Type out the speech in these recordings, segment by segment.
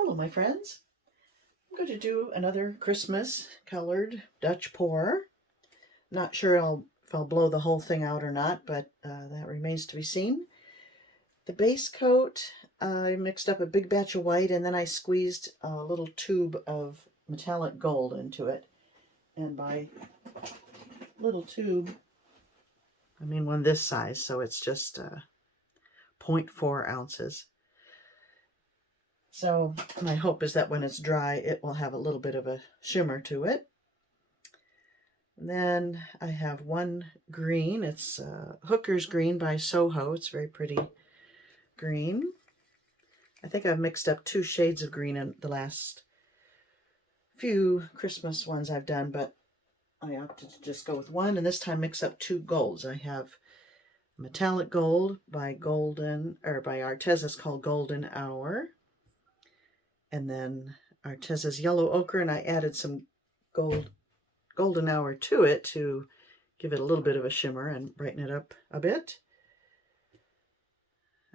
Hello, my friends. I'm going to do another Christmas colored Dutch pour. Not sure if I'll blow the whole thing out or not, but that remains to be seen. The base coat, I mixed up a big batch of white and then I squeezed a little tube of metallic gold into it. And by little tube, I mean one this size, so it's just 0.4 ounces. So my hope is that when it's dry, it will have a little bit of a shimmer to it. And then I have one green. It's Hooker's Green by Soho. It's very pretty green. I think I've mixed up 2 shades of green in the last few Christmas ones I've done, but I opted to just go with one, and this time mix up 2 golds. I have metallic gold by Arteza. It's called Golden Hour. And then Arteza's yellow ochre, and I added some golden hour to it to give it a little bit of a shimmer and brighten it up a bit.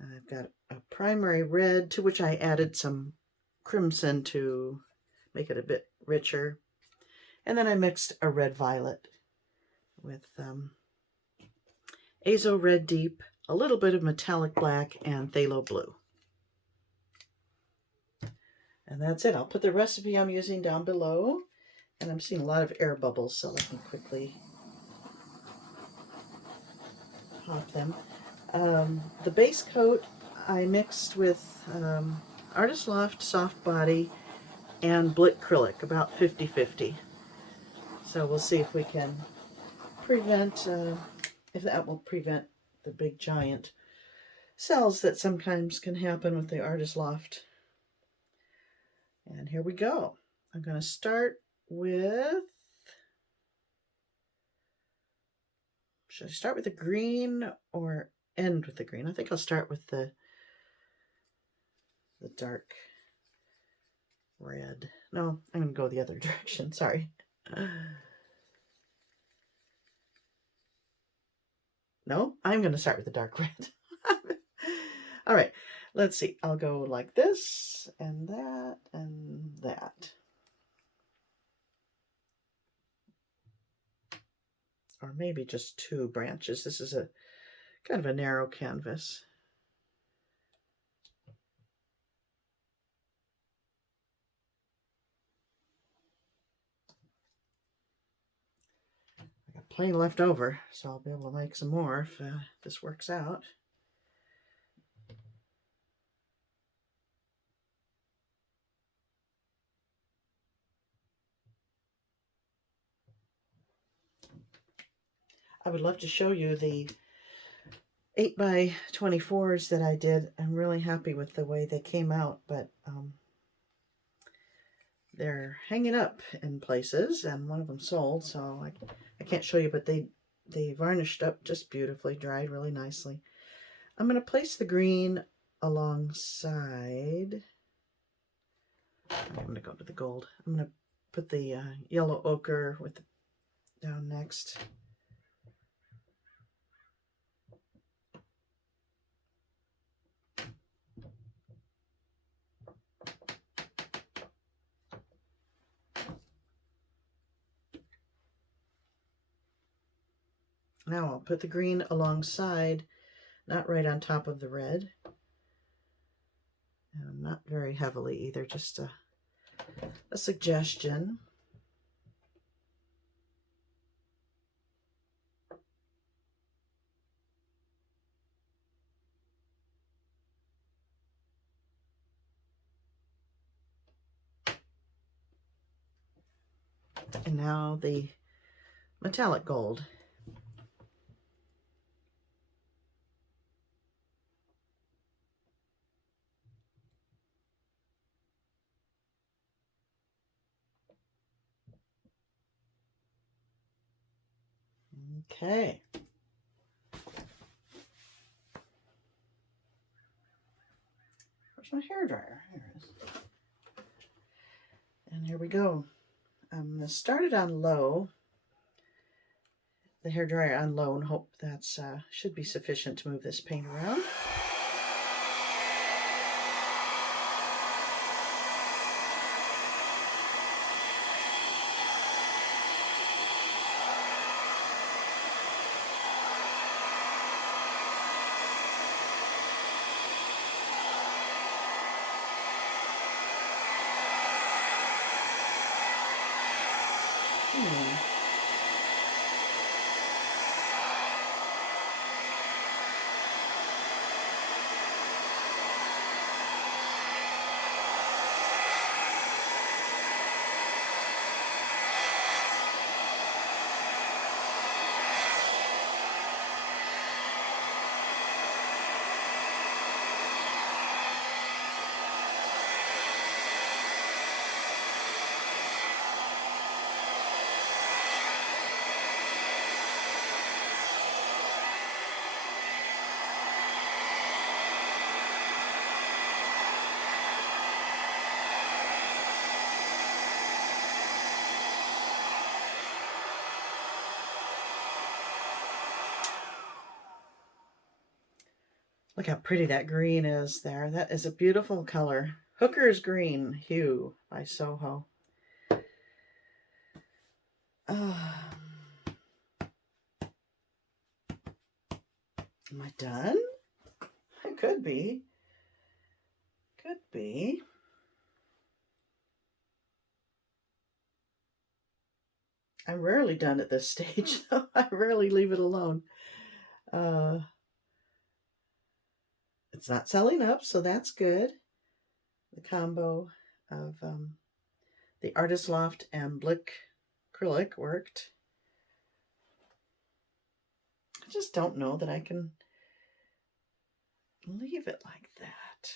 I've got a primary red to which I added some crimson to make it a bit richer. And then I mixed a red violet with Azo Red Deep, a little bit of metallic black, and Phthalo blue. And that's it. I'll put the recipe I'm using down below. And I'm seeing a lot of air bubbles, so let me quickly pop them. The base coat I mixed with Artist Loft Soft Body and Blickcrylic, about 50-50. So we'll see if we can prevent, if that will prevent the big giant cells that sometimes can happen with the Artist Loft. And here we go. I'm going to start with, should I start with the green or end with the green? I think I'll start with the dark red. No, I'm going to go the other direction. Sorry. No, I'm going to start with the dark red. All right, let's see. I'll go like this and that and that. Or maybe just 2 branches. This is a kind of a narrow canvas. I got plenty left over, so I'll be able to make some more if this works out. I would love to show you the 8x24s that I did. I'm really happy with the way they came out, but they're hanging up in places, and one of them sold, so I can't show you, but they varnished up just beautifully, dried really nicely. I'm going to place the green alongside. I'm going to go to the gold. I'm going to put the yellow ochre down next. Now I'll put the green alongside, not right on top of the red. And not very heavily either, just a suggestion. And now the metallic gold. Okay. Where's my hairdryer? Here it is. And here we go. I'm going to start it on low. The hairdryer on low, and hope that's should be sufficient to move this paint around. Look how pretty that green is there. That is a beautiful color. Hooker's Green Hue by Soho. Am I done? It could be. Could be. I'm rarely done at this stage, though. I rarely leave it alone. It's not selling up, so that's good. The combo of the Artist Loft and Blickcrylic worked. I just don't know that I can leave it like that.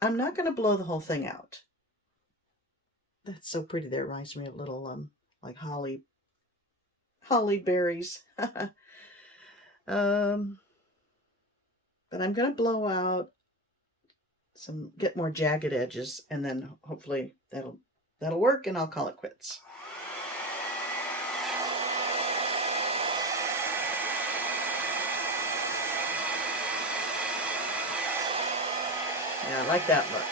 I'm not going to blow the whole thing out. That's so pretty. That reminds me of little like holly berries. But I'm going to blow out some, get more jagged edges, and then hopefully that'll work, and I'll call it quits. Yeah, I like that look.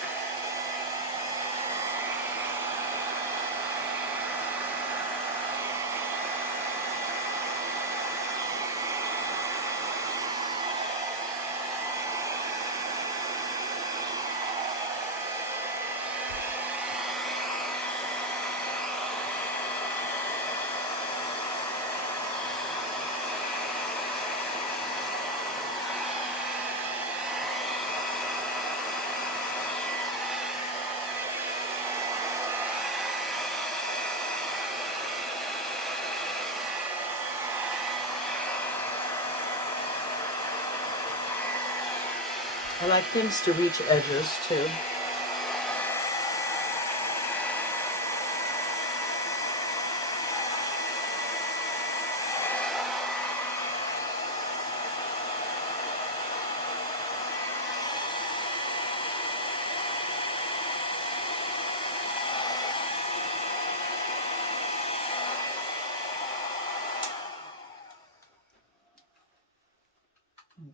I like things to reach edges too.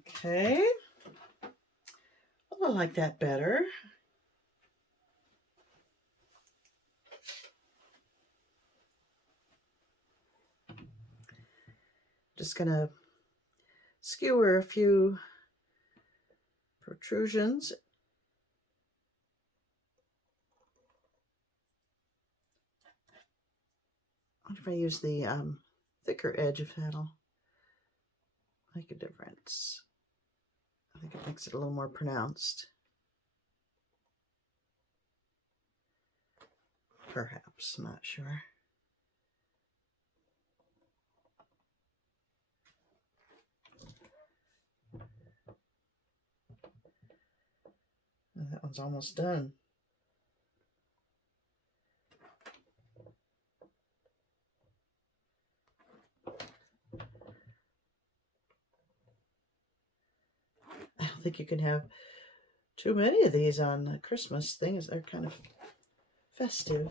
Okay. Well, I like that better. Just gonna skewer a few protrusions. What if I use the thicker edge, if that'll make a difference? I think it makes it a little more pronounced. Perhaps, I'm not sure. Oh, that one's almost done. I don't think you can have too many of these on the Christmas things. They're kind of festive.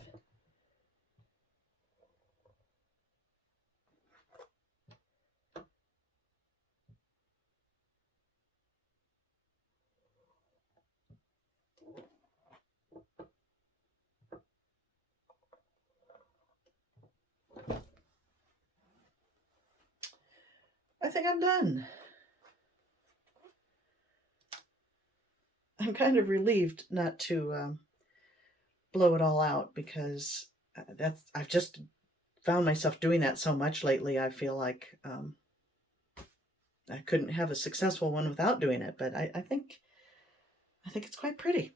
I think I'm done. I'm kind of relieved not to blow it all out, because I've just found myself doing that so much lately. I feel like I couldn't have a successful one without doing it, but I think it's quite pretty.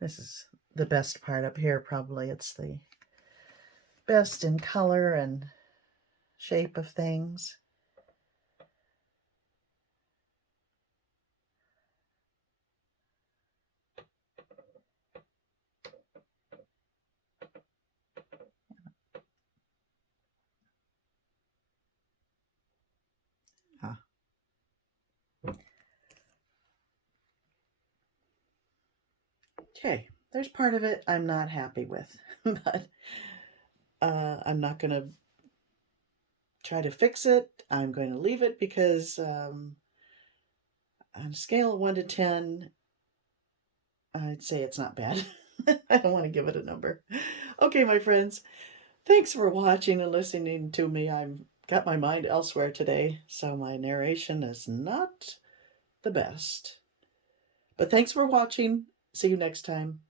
This is the best part up here, probably. It's the best in color and shape of things. Okay, there's part of it I'm not happy with, but I'm not going to try to fix it. I'm going to leave it because on a scale of 1 to 10, I'd say it's not bad. I don't want to give it a number. Okay, my friends, thanks for watching and listening to me. I've got my mind elsewhere today, so my narration is not the best. But thanks for watching. See you next time.